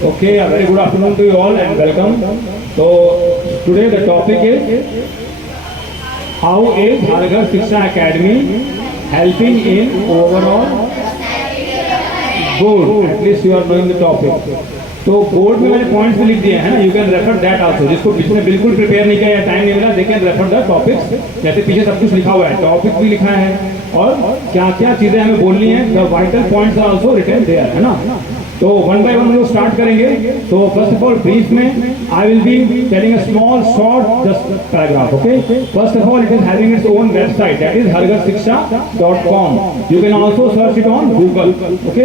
Okay, a very good afternoon to you all and welcome. So today the topic is how is Bhargav Shiksha Academy helping in overall good. At least you are knowing the topic. तो board में मैंने points भी लिख दिए हैं ना, you can refer that also. जिसको जिसने बिल्कुल प्रिपेयर नहीं किया या टाइम नहीं मिला, they can refer the topics. जैसे पीछे सब कुछ लिखा हुआ है, टॉपिक भी लिखा है और क्या क्या चीजें हमें बोलनी है. The vital points are also written there, है ना. तो वन बाय वन हम लोग स्टार्ट करेंगे. तो फर्स्ट ऑफ ऑल ब्रीफ में I will be telling a small short just paragraph. Okay, first of all it is having its own website, that is hargarshiksha.com. You can also search it on Google. Okay,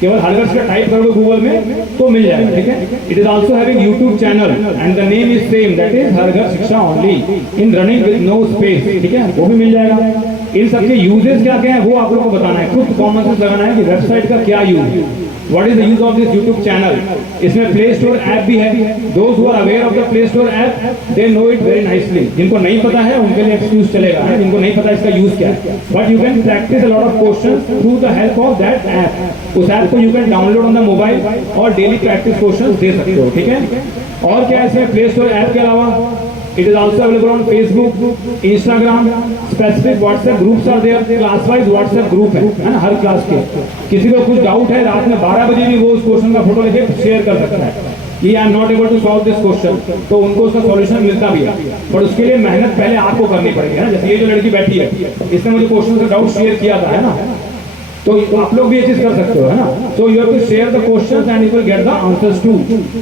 केवल हरगर शिक्षा type करोगे Google में तो मिल जाएगा. ठीक है. It is also having YouTube channel and the name is same, that is हरगर Shiksha only in running with no space. ठीक है, वो भी मिल जाएगा. इन सबके यूजेस क्या क्या है वो आप लोगों को बताना है, खुद कॉमन सेंस लगाना है कि वेबसाइट का क्या यूज है. What is the use of this YouTube channel? इसमें प्ले स्टोर ऐप भी है. Those who are aware of the Play Store app, they know it very nicely. जिनको नहीं पता है उनके लिए एक्सक्यूज चलेगा, जिनको नहीं पता इसका यूज क्या है. But you can practice a lot of questions through the help of that app. उस ऐप को you can download on the mobile और डेली प्रैक्टिस क्वेश्चंस दे सकते हो. ठीक है. और क्या है इसमें प्ले स्टोर ऐप के अलावा? It is also available on Facebook, Instagram, specific WhatsApp groups are there, class wise WhatsApp group है ना, हर क्लास के. किसी को कुछ डाउट है रात में 12 बजे भी वो उस क्वेश्चन का फोटो लेके शेयर कर सकता है कि I am not able to solve this question, तो उनको उसका सॉल्यूशन मिलता भी है. पर उसके लिए मेहनत पहले आपको करनी पड़ेगी, है ना. जैसे ये जो लड़की बैठी है, इसने मुझे क्वेश्चन का डाउट शेयर किया था, है ना. तो आप लोग भी ये चीज कर सकते हो, है ना. So you have to share the questions and you will get the answers too.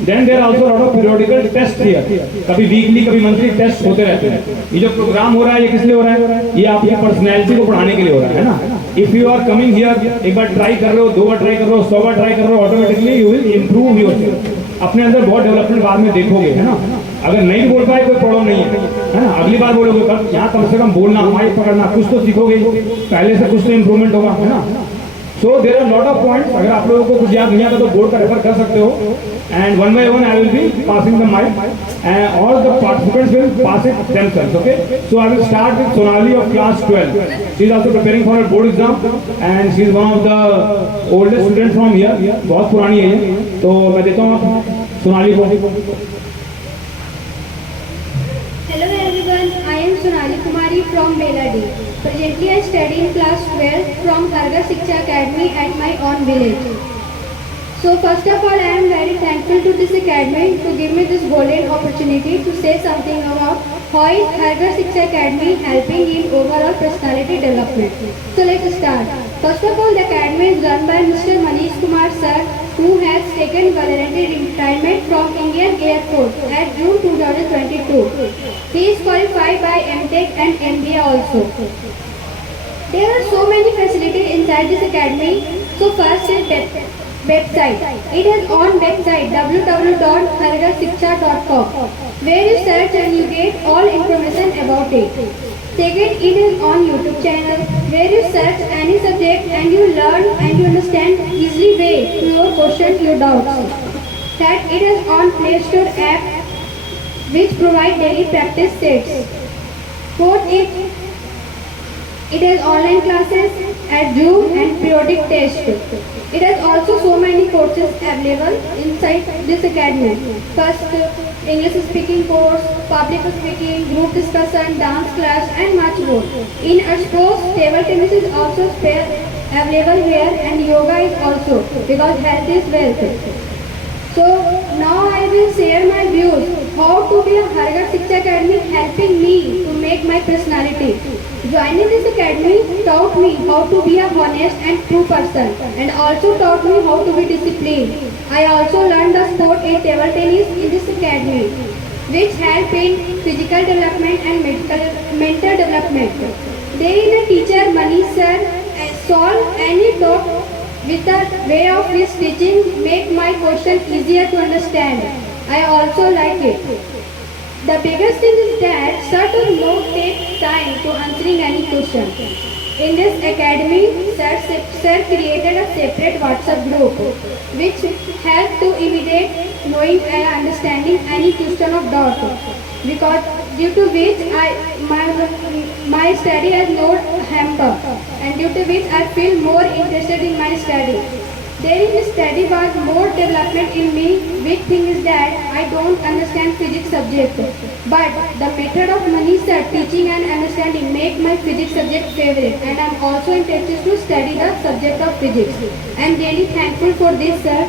Then there also lot of periodical test here. कभी वीकली कभी मंथली टेस्ट होते रहते हैं. ये जो प्रोग्राम हो रहा है ये किस लिए हो रहा है? ये आपकी पर्सनैलिटी को बढ़ाने के लिए हो रहा है ना. If you are coming here, एक बार ट्राई कर रहे हो, 2 बार ट्राई कर रहे हो, 100 बार ट्राई कर रहे हो, automatically you will improve yourself. अपने अंदर बहुत डेवलपमेंट बाद में देखोगे, है ना. अगर नहीं बोल पाए कोई प्रॉब्लम नहीं है ना. अगली बार बोलोगे कब, यहाँ कम से कम बोलना, माइक पकड़ना, कुछ तो सीखोगे. पहले से कुछ तो इंप्रूवमेंट होगा, है ना. So there are lot of points. अगर आप लोगों को कुछ याद नहीं आता तो बोर्ड का रेफर कर सकते हो. And one by one I will be passing the mic and all the participants will pass it themselves. Okay. So I will start with Sonali of class 12. She is also preparing for her board exam and she is one of the oldest students from here. बहुत पुरानी है ये. तो मैं देता हूँ सोनाली को. Hello everyone, I am Sonali Kumari from Beladi. Presently I study in class 12 from Bhargav Shiksha Academy at my own village. So first of all, I am very thankful to this academy to give me this golden opportunity to say something about how is Bhargav Shiksha Academy helping in overall personality development. So let's start. First of all, the academy is run by Mr. Manish Kumar sir, who has taken voluntary retirement from Indian Air Force at June 2022. He is qualified by MTech and MBA also. There are so many facilities inside this academy. So first is website. It has own website www.hargarshiksha.com where you search and you get all information about it. Second, it is on YouTube channel where you search any subject and you learn and you understand easily way to your questions, your doubts. Third, it is on Play Store app which provide daily practice sets. Fourth, it has online classes at Zoom and periodic tests. It has also so many courses available inside this academy. First, English speaking course, public speaking, group discussion, dance class and much more. In sports, table tennis is also available here and yoga is also because health is wealth. So now I will share my views how to be a Bhargav Shiksha Academy helping me to make my personality. Joining this academy taught me how to be a honest and true person and also taught me how to be disciplined. I also learned the sport in table tennis in this academy which help in physical development and mental development. There is a teacher Manish sir solve any doubt with the way of his teaching make my question easier to understand. I also like it. The biggest thing is that sir does not take time to answering any question. In this academy, sir created a separate WhatsApp group which helped to immediate knowing and understanding any question of doubt. Because due to which my study has no hamper and due to which I feel more interested in my study. There is a study was more development in me. Big thing is that I don't understand physics subject. But the method of Manish sir teaching and understanding make my physics subject favorite, and I am also interested to study the subject of physics. I am really thankful for this sir.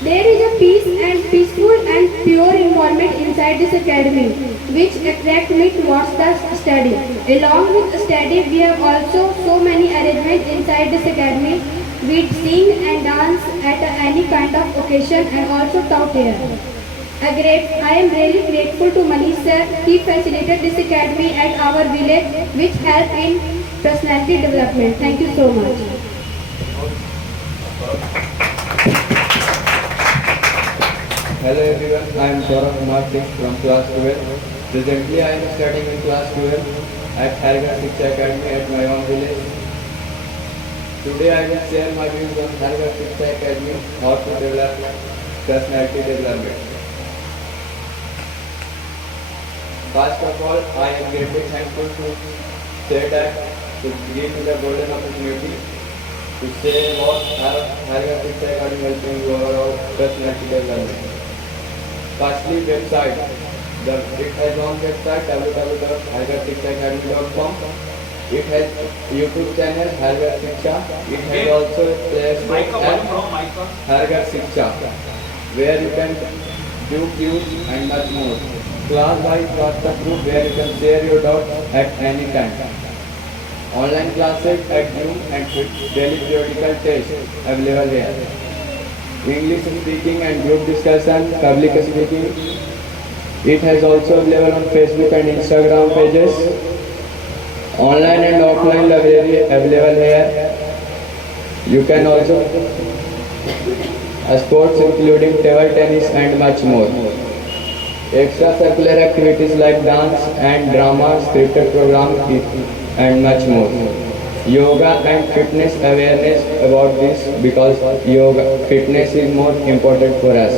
There is a peaceful and pure environment inside this academy, which attract me towards the study. Along with study, we have also so many arrangements inside this academy. We sing and dance at any kind of occasion and also taught here. I am really grateful to Manish sir. He facilitated this academy at our village, which helped in personality development. Thank you so much. Hello everyone, I am Saurabh Kumar Singh from class 12. Presently I am studying in class 12 at Hargar Shiksha Academy at my own village. Today I will share my views on Hargar Shiksha Academy, how to develop personality development. First of all, I am greatly thankful to say that to give me the golden opportunity to say about Hargar Shiksha Academy helping overall personality development. Firstly, website. It has one website www.hargarshikshaacademy.com. It has YouTube channel Hargar Shiksha. It has also Play Store app Hargar Shiksha, where you can do quiz and much more. Class-wise WhatsApp group where you can share your doubts at any time. Online classes at Zoom and daily periodical tests available here. English speaking and group discussion, public speaking. It has also available on Facebook and Instagram pages. Online and offline library available here. You can also sports including table tennis and much more. Extracurricular activities like dance and drama, scripted programs and much more. Yoga and fitness awareness about this because yoga fitness is more important for us.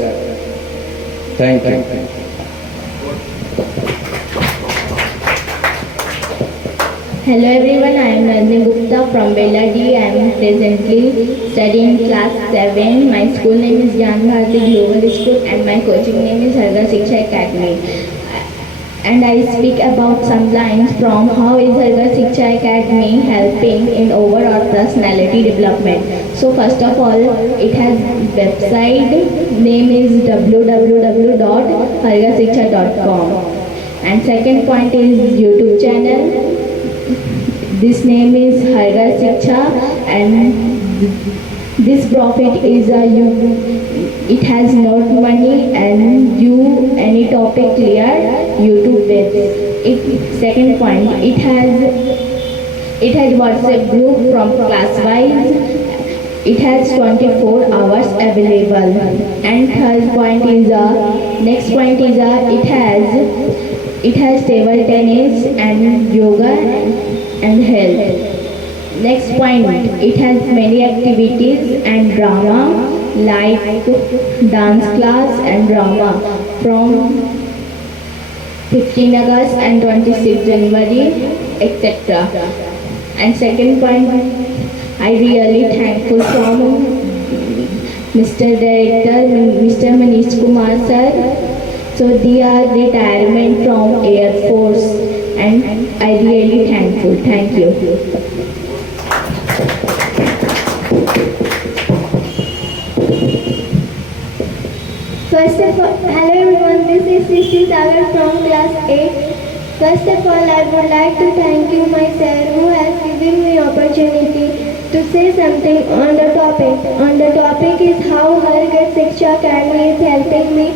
Thank you. Hello everyone, I am Nandini Gupta from Beladi. I am presently studying class 7. My school name is Gyan Bharati Global School and my coaching name is Hargar Shiksha Academy. And I speak about some lines from how is Hargar Shiksha Academy helping in overall personality development. So first of all, it has website, name is www.hargarshiksha.com. And second point is YouTube channel. This name is Hargar Shiksha and this profit is it has not money and you any topic clear YouTube with. Second point, it has WhatsApp group from class wise. It has 24 hours available. And third point is next point is it has table tennis and yoga and health. Next point, it has many activities and drama like dance class and drama from 15 August and 26 January, etc. And second point, I really thankful from Mr. Director, Mr. Manish Kumar sir. So they are retirement from Air Force and I really thankful. Thank you. First of all, hello everyone, this is Srishti Sagar from class 8. First of all, I would like to thank you, my sir, who has given me opportunity to say something on the topic. On the topic is how Hargar Shiksha Academy is helping me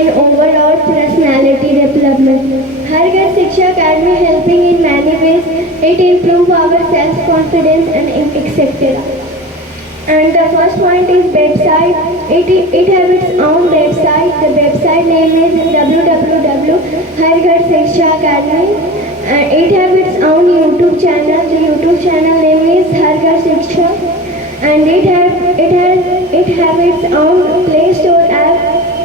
in overall personality development. Hargar Shiksha Academy helping in many ways. It improves our self-confidence and etc. And the first point is website. It has its own website. The website name is www.hargarshiksha.academy. And it has its own YouTube channel. The YouTube channel name is Hargar Shiksha. And it has its own Play Store app.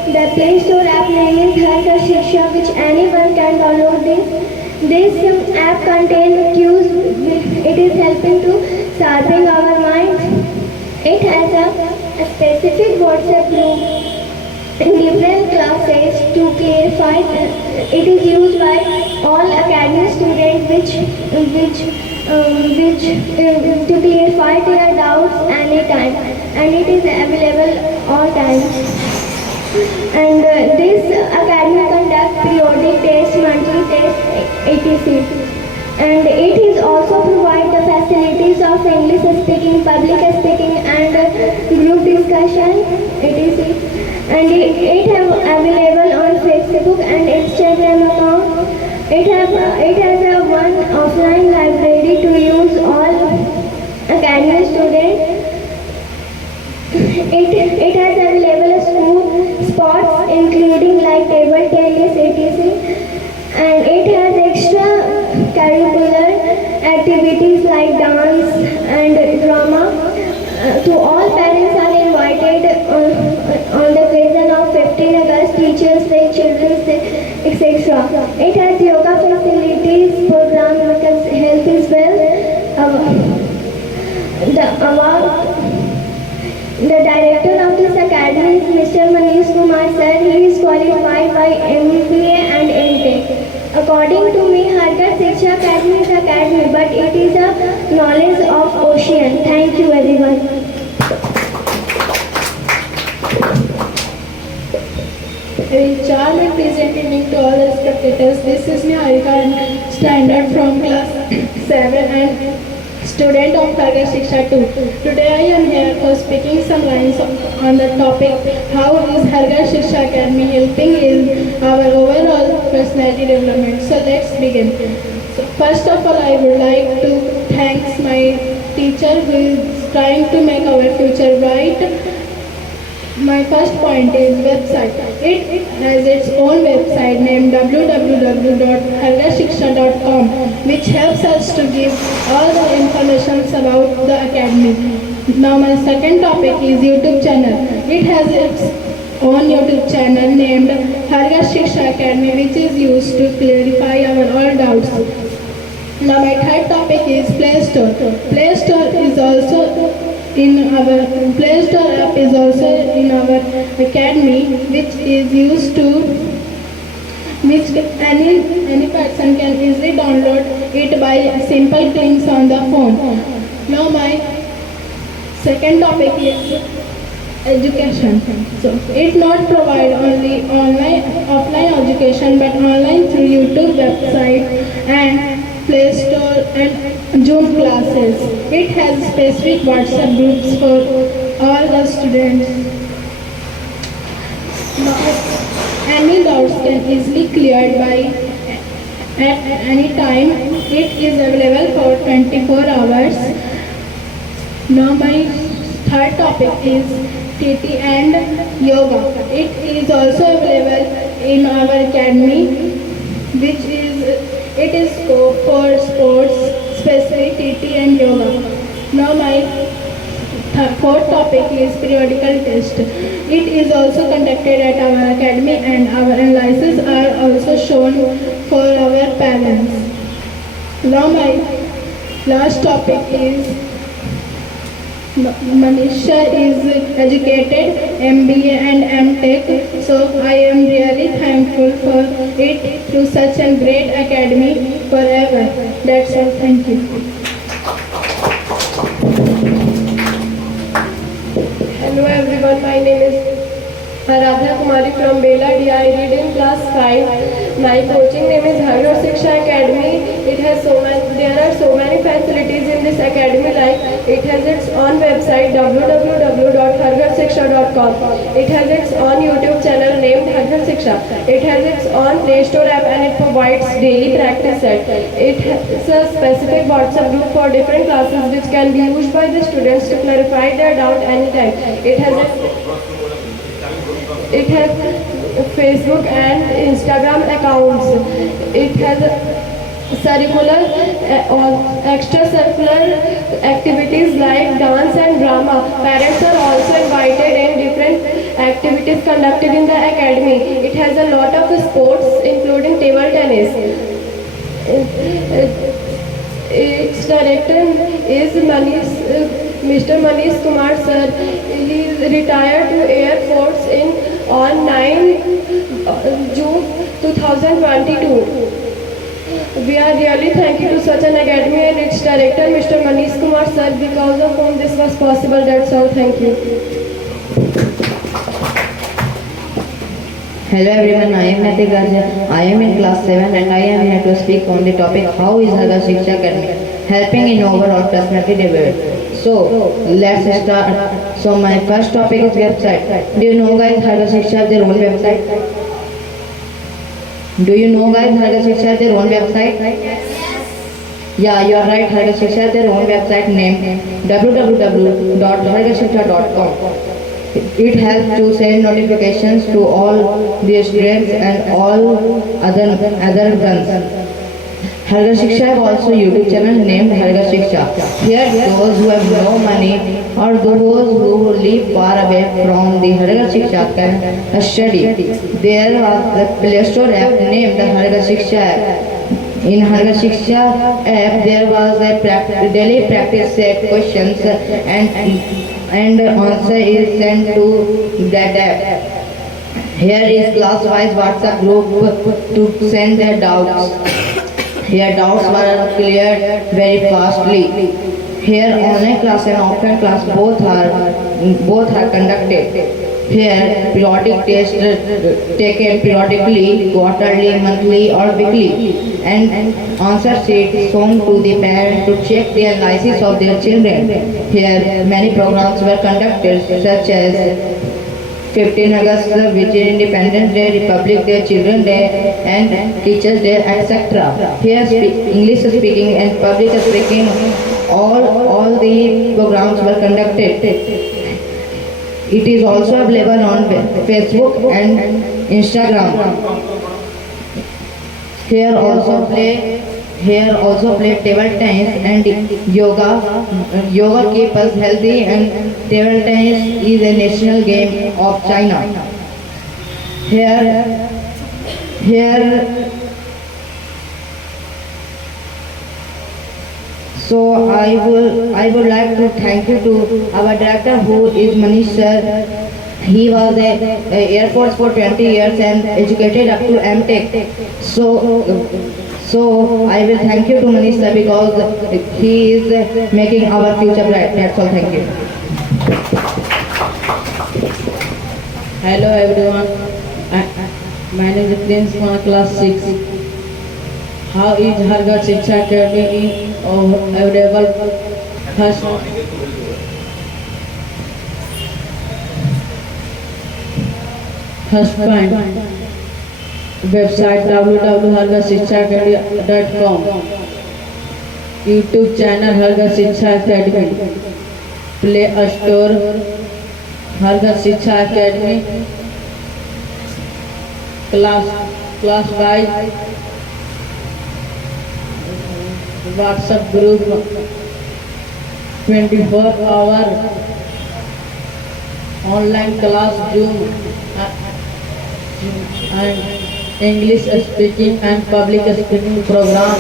The Play Store app name is Hargar Shiksha, which anyone can download this. This app contains cues. It is helping to sharpen our minds. It has a specific WhatsApp group in different classes to clarify. It is used by all academy students to clarify their doubts anytime, and it is available all times. And this academy conduct periodic tests, monthly tests, etc. And it is also provide the facilities of English speaking, public speaking, and group discussion, etc. And it have available on Facebook and Instagram account. It has a one offline library to use all academy students. It has available school sports including like table tennis, etc. And it has extra curricular activities like dance and drama. To all parents are invited on the occasion of 15 August, Teachers Day, Children's Day, etc. It has yoga facilities, program because health is well. The director of this academy is Mr. Manish Kumar sir. He is qualified by MBA and MTech. According to me, Hargar Shiksha Academy is academy, but it is a knowledge of ocean. Thank you everyone. Charm and pleasant evening to all the spectators. This is Niharika, standard from class 7 and student of Hargar Shiksha 2. Today I am here for speaking some lines on the topic how is Hargar Shiksha Academy helping in our overall personality development. So let's begin. So first of all, I would like to thank my teacher who is trying to make our future bright. My first point is website. It has its own website named www.hargarshiksha.com, which helps us to give all the information about the academy. Now my second topic is YouTube channel. It has its own YouTube channel named Hargar Shiksha Academy, which is used to clarify our all doubts. Now my third topic is Play Store. Play Store is also in our Play Store app is also in our academy, which is used to which any person can easily download it by simple clicks on the phone. Now my second topic is education. So it not provide only offline education, but online through YouTube website and Play Store and Zoom classes. It has specific WhatsApp groups for all the students. Any doubts can easily cleared by at any time. It is available for 24 hours. Now my third topic is TT and yoga. It is also available in our academy, which is scope for sports, especially TT and yoga. Now my fourth topic is periodical test. It is also conducted at our academy, and our analyses are also shown for our parents. Now my last topic is Manisha is educated MBA and MTech, so I am really thankful for it to such a great academy forever. That's all. Thank you. Hello everyone, my name is Aradhya Kumari from Bela DI. I read in class 5. My coaching name is Hargar Shiksha Academy. There are so many facilities in this academy, like it has its own website www.hargarshiksha.com. It has its own YouTube channel named Hargar Shiksha. It has its own Play Store app, and it provides daily practice set. It has a specific WhatsApp group for different classes which can be used by the students to clarify their doubt anytime. It has Facebook and Instagram accounts. It has circular extracurricular activities like dance and drama. Parents are also invited in different activities conducted in the academy. It has a lot of sports including table tennis. Its director is Manish Mr. Manish Kumar sir. He is retired to Air Force on 9 June 2022. We are really thankful to such an academy and its director, Mr. Manish Kumar sir, because of whom this was possible. That's all. Thank you. Hello everyone, I am Natik Arjan. I am in class 7 and I am here to speak on the topic how is Harga Shiksha Academy helping in overall personality development. So let's start. So my first topic is website. Do you know guys Harga Shiksha have their own website? Do you know guys Harga Shiksha have their own website? Yeah, you are right. Harga Shiksha have their own website named www.hargashiksha.com. It helps to send notifications to all the students and all other ones. Harga Shiksha have also YouTube channel named Harga Shiksha. Here those who have no money or those who live far away from the Harga Shiksha can study. There was the Play Store app named Harga Shiksha app. In Harga Shiksha app there was a daily practice set questions and answer is sent to that app. Here is class-wise WhatsApp group to send their doubts. Here doubts were cleared very fastly. Here online class and offline class both are conducted. Here periodic tests taken periodically, quarterly, monthly or weekly, and answer sheets shown to the parents to check the analysis of their children. Here many programs were conducted such as 15 August, which is Independence Day, Republic Day, Children's Day, and Teachers Day, etc. Here English speaking and public speaking, all the programs were conducted. It is also available on Facebook and Instagram. Here also play table tennis and yoga. Yoga keeps us healthy and table tennis is a national game of China. Here so I would like to thank you to our director who is Manish sir. He was a Air Force for 20 years and educated up to M.Tech. So I will thank you to Manish sir because he is making our future bright. That's all. Thank you. Hello everyone. My name is Prince from class 6. How is Harga Shiksha Academy available? First point, website www.hargashikshaacademy.com, YouTube channel Harga Shiksha Academy, Play Store Harga Shiksha Academy, class wise WhatsApp group 24-hour online class Zoom and English speaking and public speaking program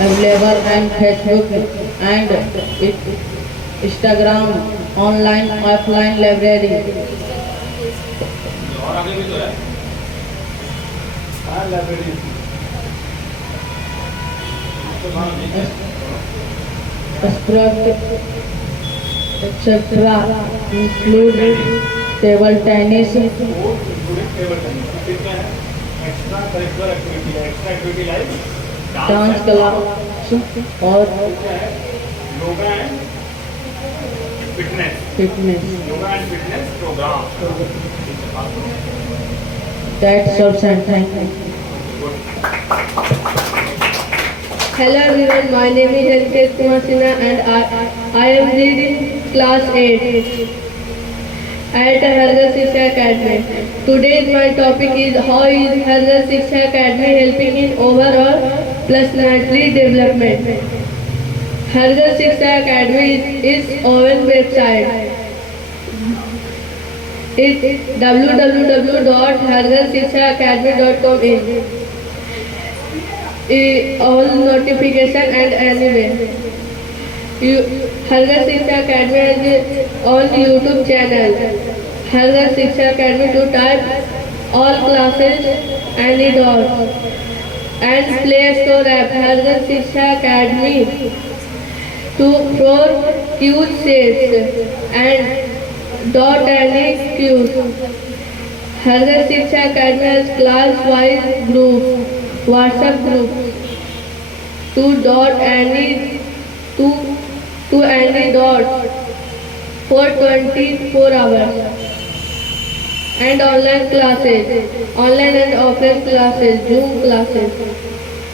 available and Facebook and Instagram online offline library. etc. include table tennis, dance class और fitness program. That's all, and thank you. Hello everyone, my name is Ankesh Kumar Sinha and I am reading class 8 at Harga Shiksha Academy. Today's my topic is how is Harga Shiksha Academy helping in overall personality development. Harga Shiksha Academy is own website. It's www.hargashikshaacademy.com all notification and anyway. Hargar Shiksha Academy has on YouTube channel. Hargar Shiksha Academy to type all classes and it all. And Play Store app Hargar Shiksha Academy to for quizzes and dot any quiz. Hargar Shiksha Academy has class-wise group, WhatsApp group to any dot for 24 hours and online classes, online and offline classes, Zoom classes.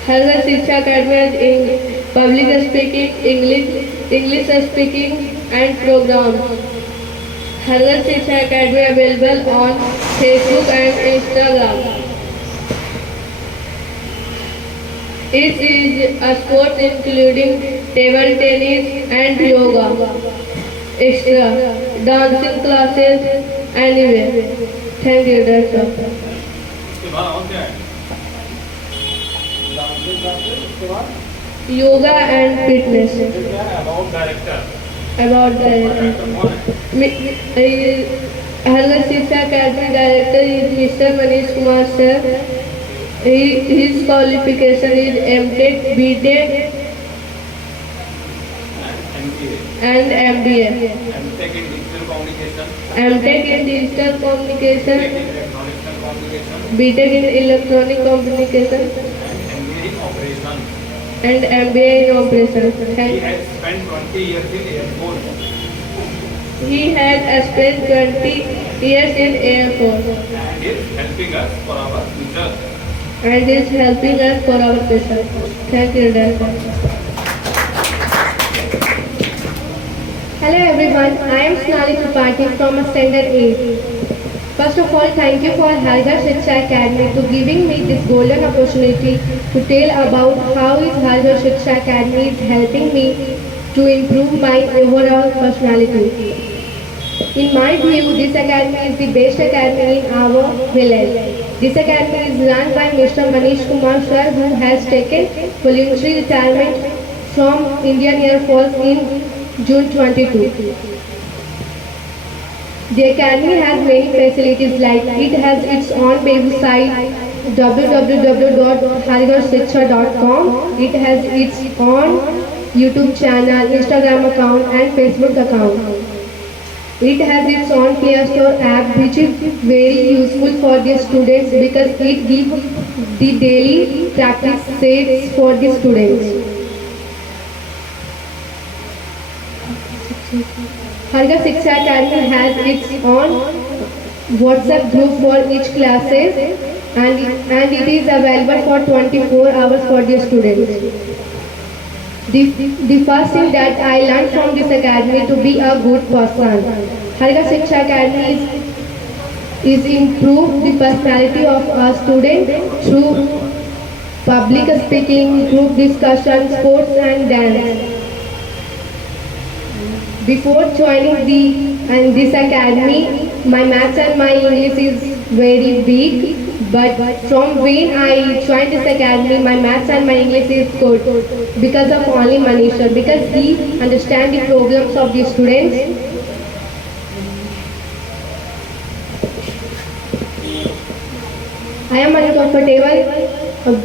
Hargar Shiksha Academy has in public speaking, English speaking and programs. Hargar Shiksha Academy available on Facebook and Instagram. It is a sport including table tennis and yoga, extra dancing classes anywhere. Thank you, that's all. Yoga and fitness. About Hargar Shiksha Academy director is Mr. Manish Kumar sir. His qualification is MTech, BTech and MBA. MTech in Digital Communication, BTech in Electronic Communication and MBA in Operations. He has spent 20 years in Air Force. He has spent 20 years in Air Force And is helping us for our future. and is helping us for our future. Thank you, Director. Hello everyone, I am Snali Tripathi from Standard 8. First of all, thank you for Hargar Shiksha Academy to giving me this golden opportunity to tell about how is Hargar Shiksha Academy is helping me to improve my overall personality. In my view, this academy is the best academy in our village. This academy is run by Mr. Manish Kumar sir, who has taken voluntary retirement from Indian Air Force in June 22. The academy has many facilities like it has its own website www.hargarshiksha.com. It has its own YouTube channel, Instagram account and Facebook account. It has its own Play Store app which is very useful for the students because it gives the daily practice sets for the students. Hargar Shiksha Academy has its own WhatsApp group for each classes and it is available for 24 hours for the students. The first thing that I learned from this academy to be a good person. Hargar Shiksha Academy is improve the personality of a student through public speaking, group discussion, sports and dance. Before joining this academy, my maths and my English is very weak. But from when I joined this academy, my maths and my English is good because of only Manish sir, because he understands the problems of the students. I am uncomfortable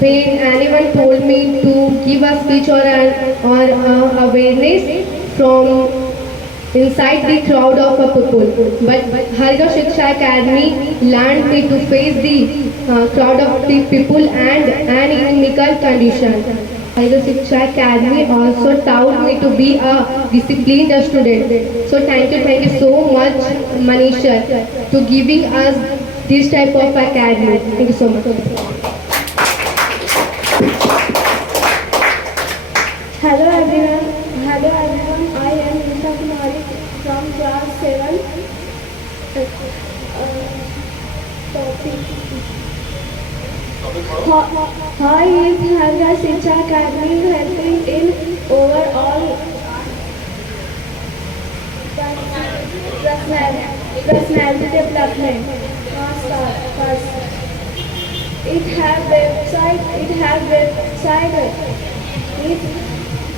when anyone told me to give a speech or awareness from inside the crowd of a people. But Hargar Shiksha Academy learned me to face the crowd of the people and an inimical condition. Hargar Shiksha Academy also taught me to be a disciplined student. So thank you so much Manish sir to giving us this type of academy. Thank you so much. Hello everyone. I am Nisha Kumari from class 7. How is Hargar Shiksha Academy helping in overall personality development? First, it has website. It's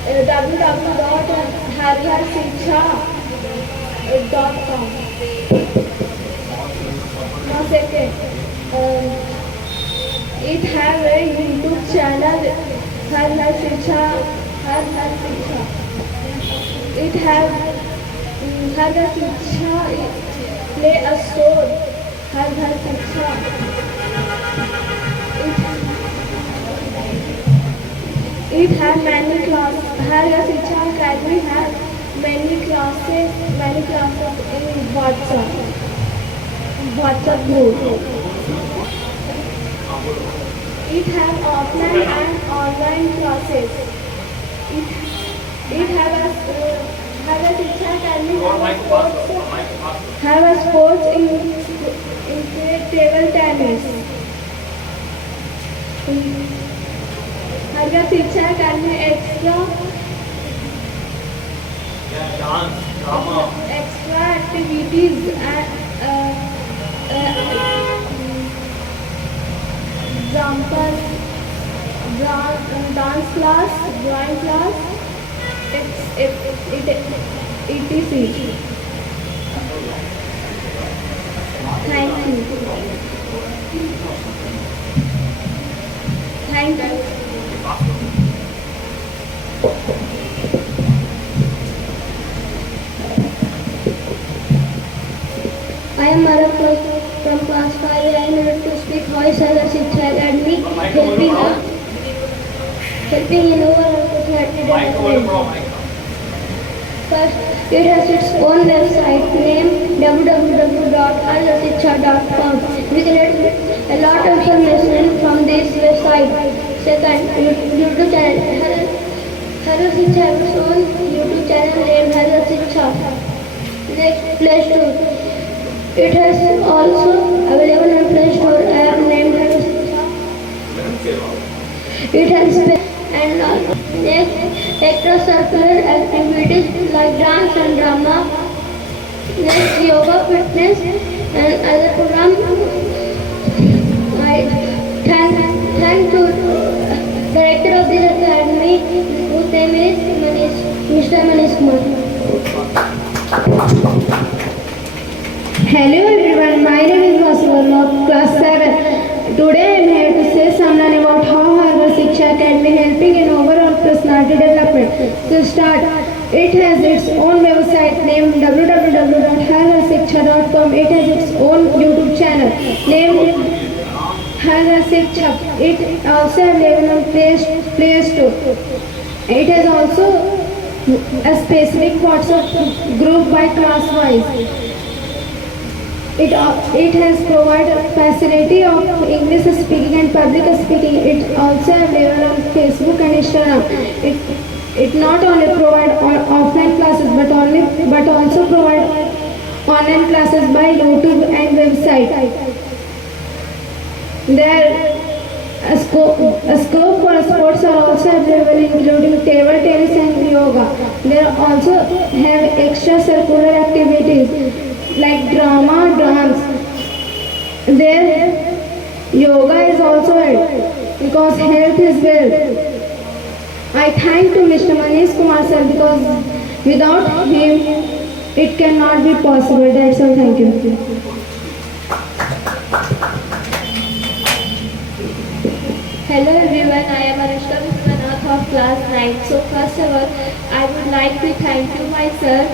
www.hargarshiksha.com. harharsiksha.com. Now second, it have a YouTube channel, Harharsiksha. It have Harharsiksha Play a Store, Harharsiksha. It has many classes. Harharsiksha Academy has many classes in WhatsApp group. It has offline and online classes. It have a Shiksha Academy have a sports in table tennis. Have a Shiksha Academy extra activities and example dance class, drawing class, etc. Thank you. Thank you. I am Mara from class 5. I am here to speak how is Harharsiksha Academy helping in overall personality development. First, it has its own website named www.harharsiksha.com. We can get a lot of information from this website. Second, YouTube channel. Harharsiksha has its own YouTube channel named Harharsiksha. Next, Play Store. It has also available on Play Store app named Harharsiksha. It has and next extracurricular activities like dance and drama, next yoga, fitness and other programs. I thank to director of this academy, whose name is Mr. Manish Kumar. Hello everyone, my name is Vasuvarma of class 7. Today I am here to say something about how Harharsiksha Academy helping in overall personality development. To start, it has its own website named www.harharsiksha.com. It has its own YouTube channel named Harharsiksha. It also available on Play Store. It has also a specific WhatsApp group by class wise. It has provided facility of English speaking and public speaking. It also available on Facebook and Instagram. It not only provide offline classes but also provide online classes by YouTube and website. There a scope for sports are also available including table tennis and yoga. There also have extracurricular activities like drama, dance. There, yoga is also held because health is wealth. I thank to Mr. Manish Kumar sir because without him, it cannot be possible. That's all. Thank you. Hello everyone, I am Anushka Vishwanath of class 9. So first of all, I would like to thank you my sir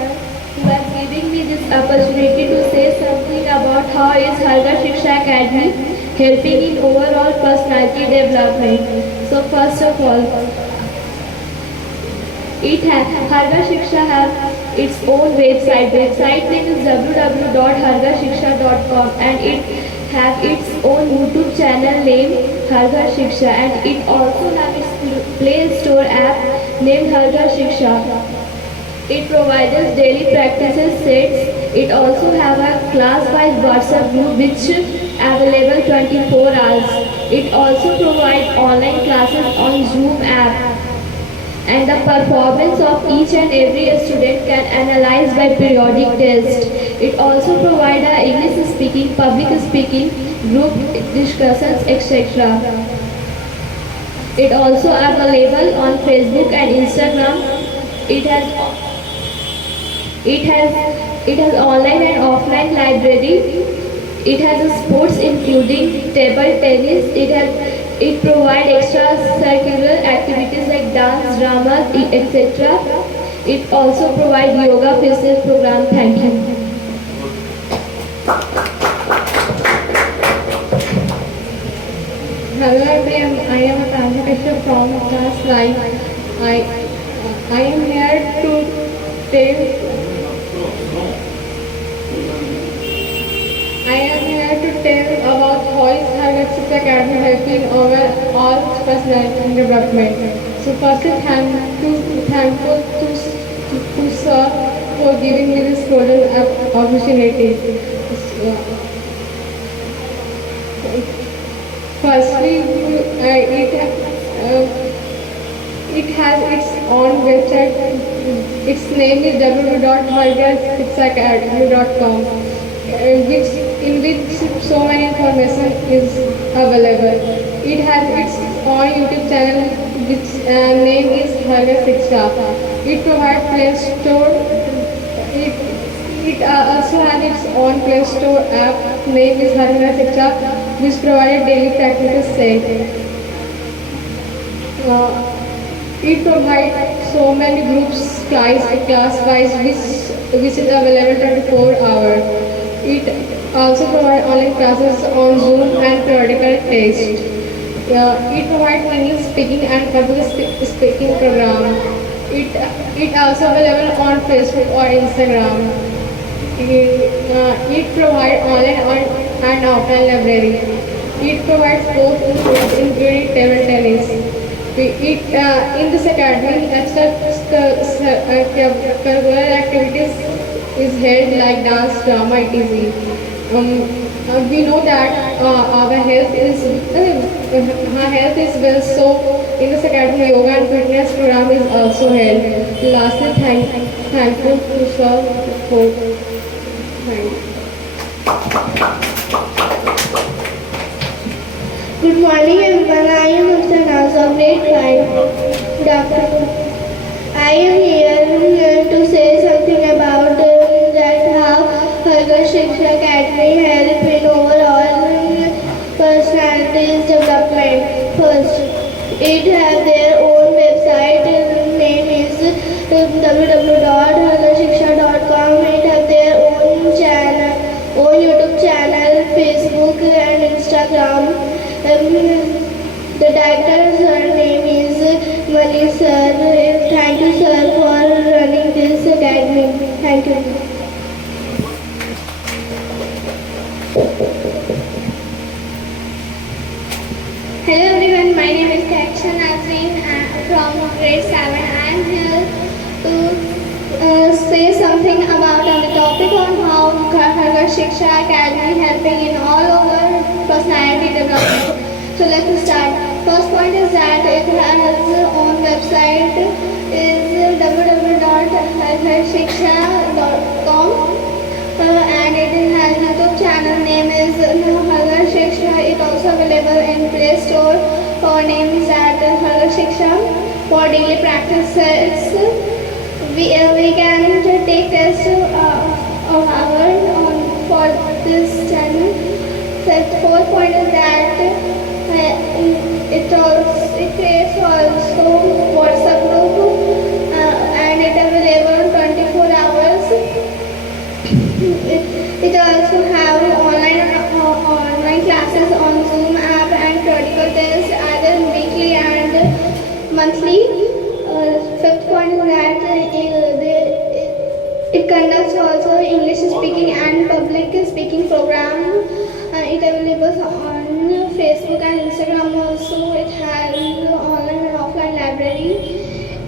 who has given me this opportunity to say something about how is Harharsiksha Academy helping in overall personality development. So first of all, Harharsiksha has its own website. Website name is www.harharsiksha.com and it have its own YouTube channel named Harharsiksha and it also have its Play Store app named Harharsiksha. It provides daily practices sets. It also have a class-wise WhatsApp group which available 24 hours. It also provides online classes on Zoom app. And the performance of each and every student can analyze by periodic test. It also provides English speaking, public speaking, group discussions, etc. It also available on Facebook and Instagram. It has It has online and offline library. It has a sports including table tennis. It provides extracurricular activities like dance, drama, etc. It also provides yoga fitness program. Thank you. Hello everyone, I am Tanvi Kashyap from class 9. I am here to tell about how is Harvard Shiksha Academy helping our all personality development. So firstly, thankful to sir for giving me this golden opportunity. Firstly, it has its own website. Its name is www.harvardshikshacademy.com, in which so many information is available. It has its own YouTube channel, which name is Harvard Shiksha. It provides Play Store. It also has its own Play Store app, name is Harvard Shiksha, which provided daily practice set. It provides so many groups, class-wise, which is available 24 hours. It also provides online classes on Zoom and periodical tests. It provides English speaking and public speaking program. It also available on Facebook or Instagram. It provides online and offline library. It provides sports including table tennis. In this academy, extracurricular activities is held like dance, drama, etc. We know that our health is well, so in this academy, yoga and fitness program is also held. Lastly, thankful to sir for Good morning everyone, I am Mr. Naz of grade 5. Good afternoon. I am here to say something about that how Harvard Shiksha Academy help in overall personalities development. First, it has their own website, name is www.harvardshiksha.com. It has their own YouTube channel, Facebook and Instagram. The director's name is Manish sir. Thank you sir for running this academy. Thank you. Hello everyone, my name is Kaksha Nazreen from grade 7. I am here to say something about the topic on how Harvard Shiksha Academy helping in all over personality development. So let's start. First point is that it has its own website is www.harvardshiksha.com and it has YouTube channel name is Harvard Shiksha. It also available in Play Store. Our name is at Harvard Shiksha. For daily practices, we can take tests of hours for this channel. So fourth point is that it creates also WhatsApp group and it available 24 hours. It also have online classes on Zoom app and periodical tests either weekly and monthly. Fifth point is that it conducts also English speaking and public speaking program. It available on Facebook and Instagram also. It has online and offline library.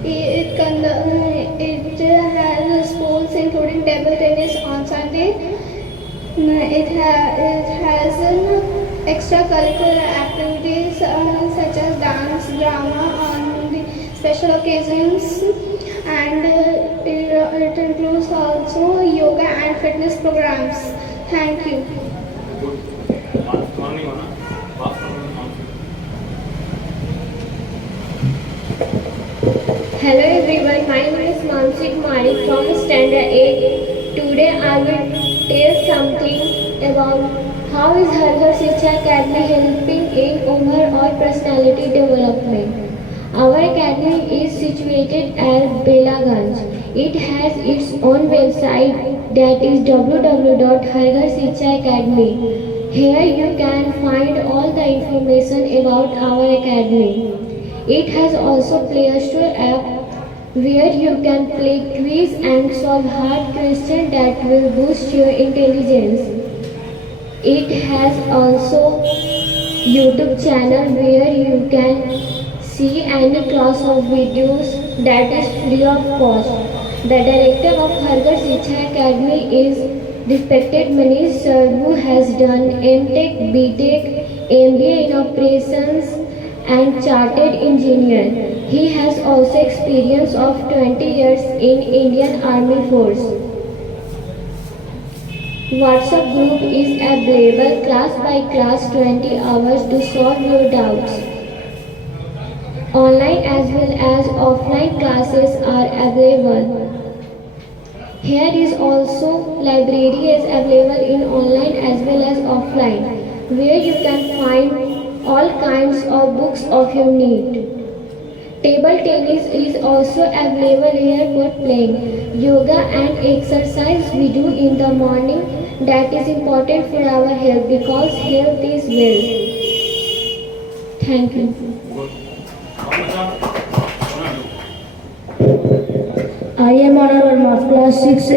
It has sports including table tennis on Sunday. It has extracurricular activities such as dance, drama on the special occasions, and it includes also yoga and fitness programs. Thank you. Hello everyone, my name is Mansi Kumari from Standard 8. Today I will tell something about how is Har Ghar Shiksha Academy helping in overall personality development. Our academy is situated at Belaganj. It has its own website that is www.hargharshikshaacademy. Here you can find all the information about our academy. It has also Play Store app where you can play quiz and solve hard questions that will boost your intelligence. It has also YouTube channel where you can see any class of videos that is free of cost. The director of Har Ghar Shiksha Academy is respected Manish sir, who has done MTech, BTech, MBA in operations and chartered engineer. He has also experience of 20 years in Indian Army Force. WhatsApp group is available class by class 20 hours to solve your doubts. Online as well as offline classes are available. Here is also library is available in online as well as offline, where you can find all kinds of books of your need. Table tennis is also available here for playing. Yoga and exercise we do in the morning, that is important for our health because health is wealth. Thank you. I am on our math class 6.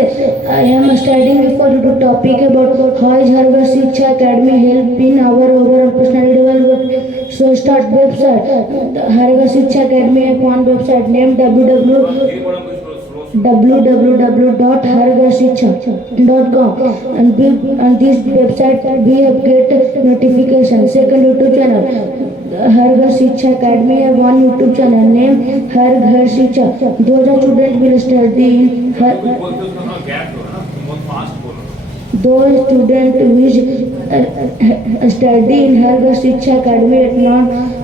I am studying for the topic about how is Har Ghar Shiksha Academy help in our overall personality development. So start website. Har Ghar Shiksha Academy have one website named www.hargharshiksha.com and this website we have get notification. Second YouTube channel. Har Ghar Shiksha Academy have one YouTube channel named Har Ghar Shiksha. Those are students will study in those students which study in Har Ghar Shiksha Academy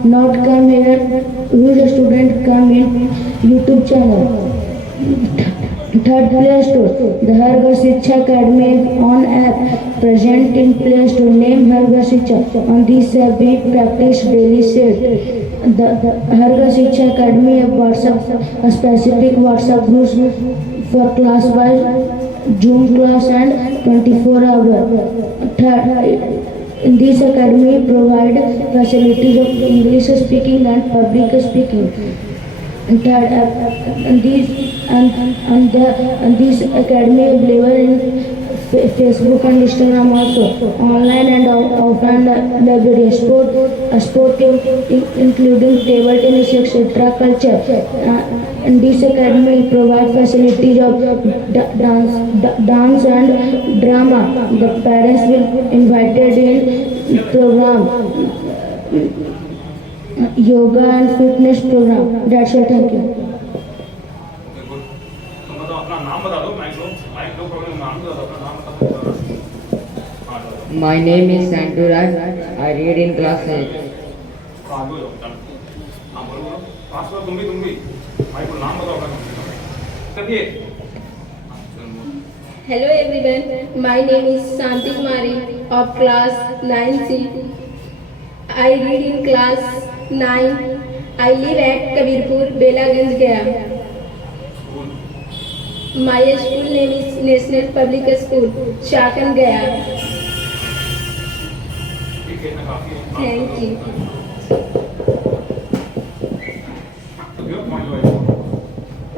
not come here, which student come in YouTube channel. Third, Play Store. The Har Ghar Shiksha Academy on app present in Play Store named Har Ghar Shiksha. On this app we practice daily set. The Har Ghar Shiksha Academy have WhatsApp, a specific WhatsApp groups for class wise, Zoom class and 24 hour. Third, in this academy provide facilities of English speaking and public speaking. Third, this academy available in Facebook and Instagram also, online and offline library, sport team including table tennis, etc. culture. And this academy provide facilities of dance and drama. The parents will invited in program. Yoga and fitness program. That's all. Thank you. My name is Santuraj. I read in class 8. Hello everyone, my name is Shanti Kumari of class 9C. I read in class 9. I live at Kabirpur, Belaganj, Gaya. My school name is National Public School, Chakan, Gaya. Thank you.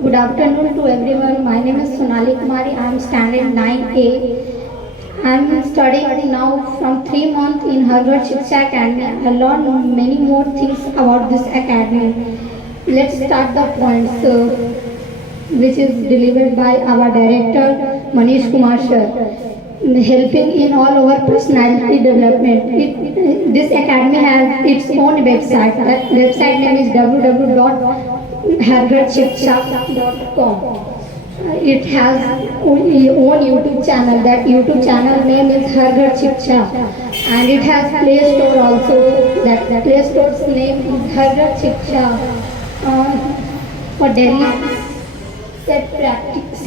Good afternoon to everyone. My name is Sonali Kumari. I am standard 9A. I am studying now from 3 months in Har Ghar Shiksha Academy. I learned many more things about this academy. Let's start the points which is delivered by our director Manish Kumar sir. Helping in all our personality development. This academy has its own website. That website name is www.hargharshiksha.com. It has own YouTube channel. That YouTube channel name is Har Ghar Shiksha, and it has Play Store also. That Play Store's name is Har Ghar Shiksha. for daily set practice.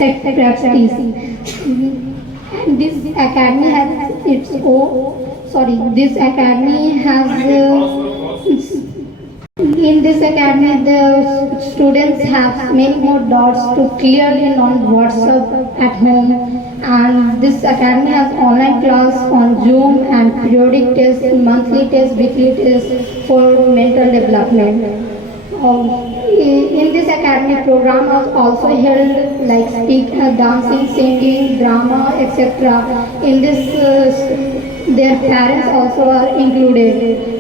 And this academy has its own. This academy has. In this academy, the students have many more doubts to clear in on WhatsApp at home, and this academy has online class on Zoom and periodic tests, monthly tests, weekly tests for mental development. In this academy, program was also held like dancing, singing, drama, etc. In this, their parents also are included.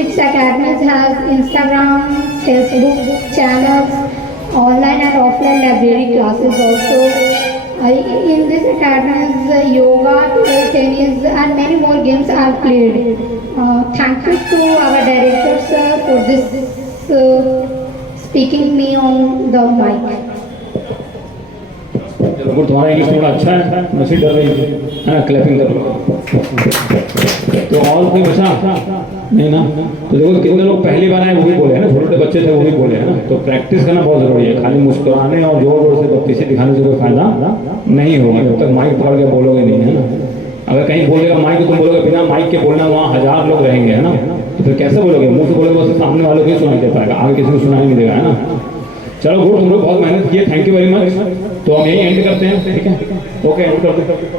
Its academies has Instagram, Facebook channels, online and offline library classes also. In this academies, yoga, tennis and many more games are played. Thank you to our director sir for this speaking me on the mic. चलो तुम्हारा English थोड़ा अच्छा है, मसीह डर रही है, clapping करो। तो और कोई बचा नहीं ना? तो देखो कितने लोग पहली बार आए वो भी बोले हैं ना, छोटे बच्चे थे वो भी बोले हैं ना। तो प्रैक्टिस करना बहुत जरूरी है, खाली मुस्कुराने और जोर जोर से बत्तीसी दिखाने से कोई फायदा नहीं होगा जब तक माइक पकड़ के बोलोगे नहीं, है ना। अगर कहीं बोलेगा माइक तो तुम बोलोगे बिना माइक के बोलना, वहाँ 1000 लोग रहेंगे, है ना। तो फिर कैसे बोलोगे? मुँह से बोलोगे बस सामने वालों को ही सुनाई दे पाएगा, आगे किसी को सुनाई नहीं देगा, है ना। चलो गुड, तुम लोग बहुत मेहनत किए, थैंक यू वेरी मच। तो हम यही एंड करते हैं, ठीक है? ओके, एंड करते हैं।